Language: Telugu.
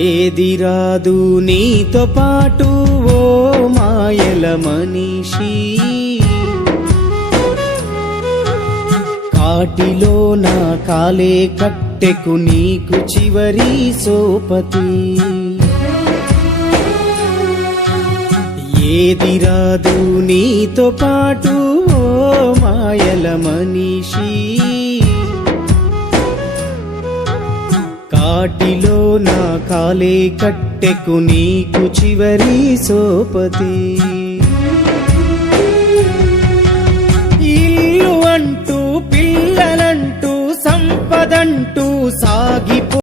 ఏది రాదు నీతో పాటు ఓ మాయల మనిషి, కాటిలో నా కాలే కట్టెకు నీకు చివరి సోపతి. ఏది రాదు నీతో పాటు ఓ మాయల మనిషి, కాటిలో నా కాలే కట్టెకు నీకు చివరి సోపతి.